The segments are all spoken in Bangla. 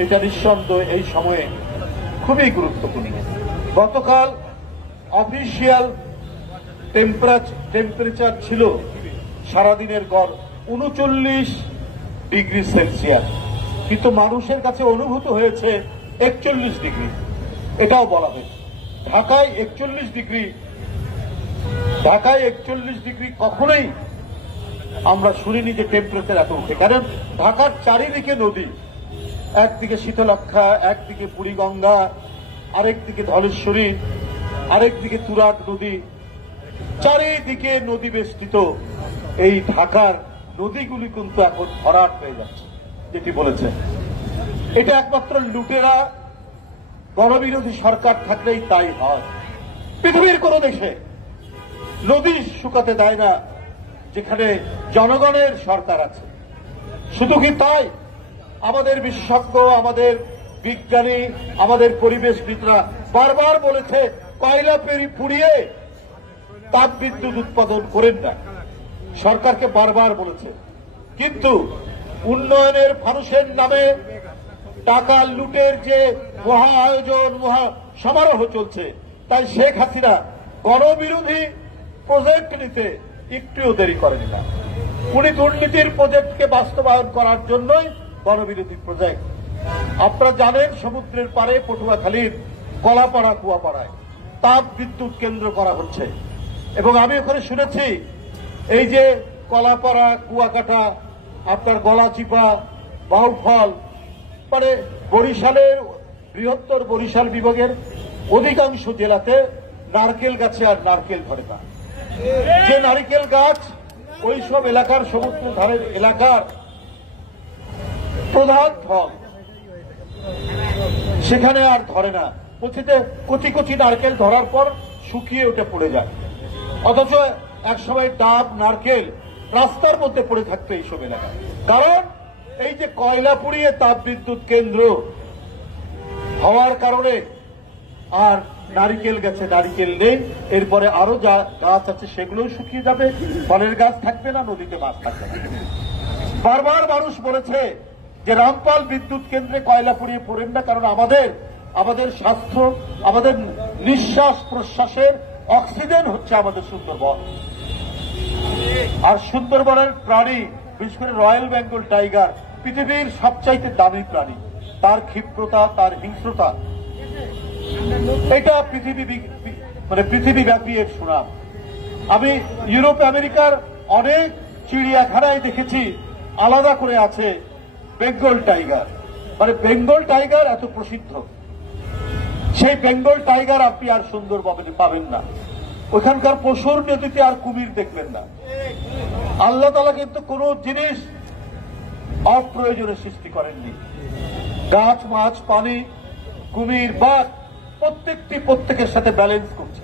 এটা নিঃসন্দেহ এই সময়ে খুবই গুরুত্বপূর্ণ। গতকাল অফিসিয়াল টেম্পারেচার ছিল সারাদিনের গড় 39°C, কিন্তু মানুষের কাছে অনুভূত হয়েছে 41°। এটাও বলা হয়েছে ঢাকায় 41°। কখনোই আমরা শুনিনি যে টেম্পারেচার এত উঠে, কারণ ঢাকার চারিদিকে নদী, একদিকে শীতলক্ষা, একদিকে বুড়িগঙ্গা, আরেকদিকে ধলেশ্বরী, আরেকদিকে তুরাগ নদী, চারিদিকে নদী বেষ্টিত এই ঢাকার নদীগুলি কিন্তু এখন ভরাট হয়ে যাচ্ছে। যেটি বলেছে এটা একমাত্র লুটেরা গণবিরোধী সরকার থাকলেই তাই হয়। পৃথিবীর কোন দেশে নদী শুকাতে দেয় না যেখানে জনগণের সরকার আছে। শুধু কি তাই, আমাদের বিশেষজ্ঞ, আমাদের বিজ্ঞানী, আমাদের পরিবেশবিদরা বারবার বলেছে কয়লা পুড়িয়ে তাপবিদ্যুৎ উৎপাদন করেন না, সরকারকে বারবার বলেছে। কিন্তু উন্নয়নের ফানুসের নামে টাকা লুটের যে মহা আয়োজন, মহা সমারোহ চলছে, তাই শেখ হাসিনা গণবিরোধী প্রজেক্ট নিতে একটুও দেরি করেন না। উনি দুর্নীতির প্রজেক্টকে বাস্তবায়ন করার জন্যই গণবিরোধী প্রজেক্ট। আপনারা জানেন সমুদ্রের পাড়ে পটুয়াখালীর কলাপাড়া কুয়াপাড়ায় তাপ বিদ্যুৎ কেন্দ্র করা হচ্ছে, এবং আমি ওখানে শুনেছি এই যে কলাপাড়া, কুয়াকাটা, আপনার গলাচিপা, বাউফল, মানে বরিশালের বৃহত্তর বরিশাল বিভাগের অধিকাংশ জেলাতে নারকেল গাছে আর নারকেল ধরে না। যে নারকেল গাছ ওই সব এলাকার সমুদ্র ধারের এলাকার প্রধান ফল, সেখানে আর ধরে না। কচি কচি নারকেল ধরার পর শুকিয়ে উঠে পড়ে যায়, অথচ একসময় ডাব, নারকেল রাস্তার মধ্যে পড়ে থাকতো এইসব এলাকায়। কারণ এই যে কয়লা পুড়িয়ে তাপবিদ্যুৎ কেন্দ্র হওয়ার কারণে আর নারিকেল গাছে নারিকেল নেই, এরপরে আরো যা গাছ আছে সেগুলোও শুকিয়ে যাবে, ফলের গাছ থাকবে না, নদীতে মাছ থাকবে না। বারবার মানুষ বলেছে যে রামপাল বিদ্যুৎ কেন্দ্রে কয়লা পুড়িয়ে পড়েন না, কারণ আমাদের স্বাস্থ্য, আমাদের নিঃশ্বাস প্রশ্বাসের অক্সিজেন হচ্ছে আমাদের সুন্দরবন। আর সুন্দরবনের প্রাণী, বিশেষ করে রয়্যাল বেঙ্গল টাইগার, পৃথিবীর সবচাইতে দামি প্রাণী। তার ক্ষিপ্রতা, তার হিংস্রতা, এটা পৃথিবীব্যাপী এর সুনাম। আমি ইউরোপ আমেরিকার অনেক চিড়িয়াখানায় দেখেছি আলাদা করে আছে বেঙ্গল টাইগার, মানে বেঙ্গল টাইগার এত প্রসিদ্ধ। সেই বেঙ্গল টাইগার আপনি আর সুন্দরবনে পাবেন না। ওইখানকার পশুর নদীতে আর কুমির দেখবেন না। আল্লাহ তাআলা কিন্তু কোন জিনিস অপ্রয়োজনে সৃষ্টি করেননি। গাছ, মাছ, পানি, কুমির, বাঘ প্রত্যেকটি প্রত্যেকের সাথে ব্যালেন্স করছে,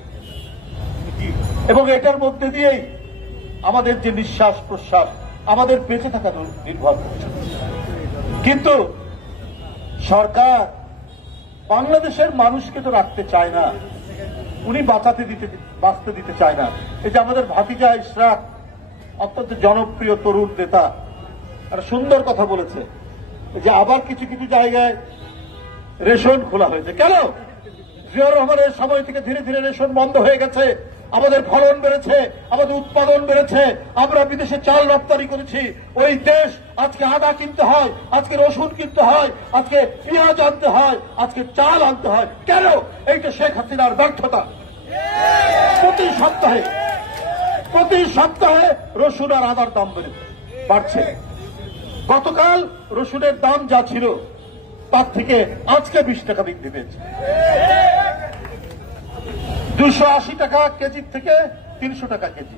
এবং এটার মধ্যে দিয়েই আমাদের যে নিঃশ্বাস প্রশ্বাস, আমাদের বেঁচে থাকা নির্ভর করছে। কিন্তু সরকার বাংলাদেশের মানুষকে তো রাখতে চায় না, উনি বাঁচতে দিতে চায় না। এই যে আমাদের ভাতিজা ইশরাক, অত্যন্ত জনপ্রিয় তরুণ নেতা, একটা সুন্দর কথা বলেছে যে আবার কিছু কিছু জায়গায় রেশন খোলা হয়েছে। কেন? জিয়াউর রহমানের সময় থেকে ধীরে ধীরে রেশন বন্ধ হয়ে গেছে, আমাদের ফলন বেড়েছে, আমাদের উৎপাদন বেড়েছে, আমরা বিদেশে চাল রপ্তানি করেছি। ওই দেশ আজকে আদা কিনতে হয়, আজকে রসুন কিনতে হয়, আজকে পেঁয়াজ আনতে হয়, আজকে চাল আনতে হয়। কেন? এইটা শেখ হাসিনার ব্যর্থতা। প্রতি সপ্তাহে রসুন আর আদার দাম বাড়ছে। গতকাল রসুনের দাম যা ছিল তার থেকে আজকে 20 টাকা বৃদ্ধি পেয়েছে। 280 টাকা কেজি থেকে 300 টাকা কেজি।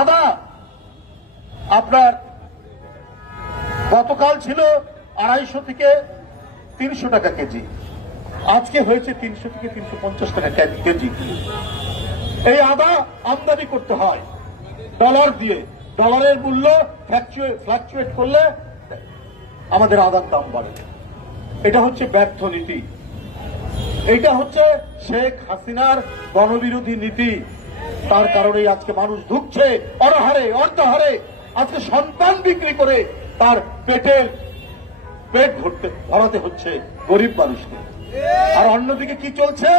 আদা আপনার গতকাল ছিল 250 থেকে 300 টাকা কেজি, আজকে হয়েছে 300 থেকে 350 টাকা কেজি। এই আদা আমদানি করতে হয় ডলার দিয়ে, ডলারের মূল্য ফ্লাকচুয়েট করলে আমাদের আদার দাম বাড়ে। এটা হচ্ছে ব্যর্থ নীতি, এটা হচ্ছে শেখ হাসিনার গণবিরোধী নীতি। তার কারণেই আজকে মানুষ ধুঁকছে অনাহারে, অর্ধাহারে। আজকে সন্তান বিক্রি করে তার পেটের পেট ভরাতে হচ্ছে গরিব মানুষকে। আর অন্যদিকে কি চলছে?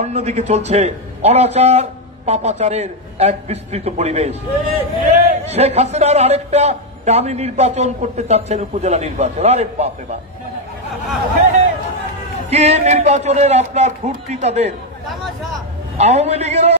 অন্যদিকে চলছে অনাচার পাপাচারের এক বিস্তৃত পরিবেশ। শেখ হাসিনার আরেকটা দামি নির্বাচন করতে চাচ্ছেন, উপজেলা নির্বাচন। আরে বাপরে বাপ, কি নির্বাচনের আপনার ফুর্তি তাদের! আওয়ামী লীগেরও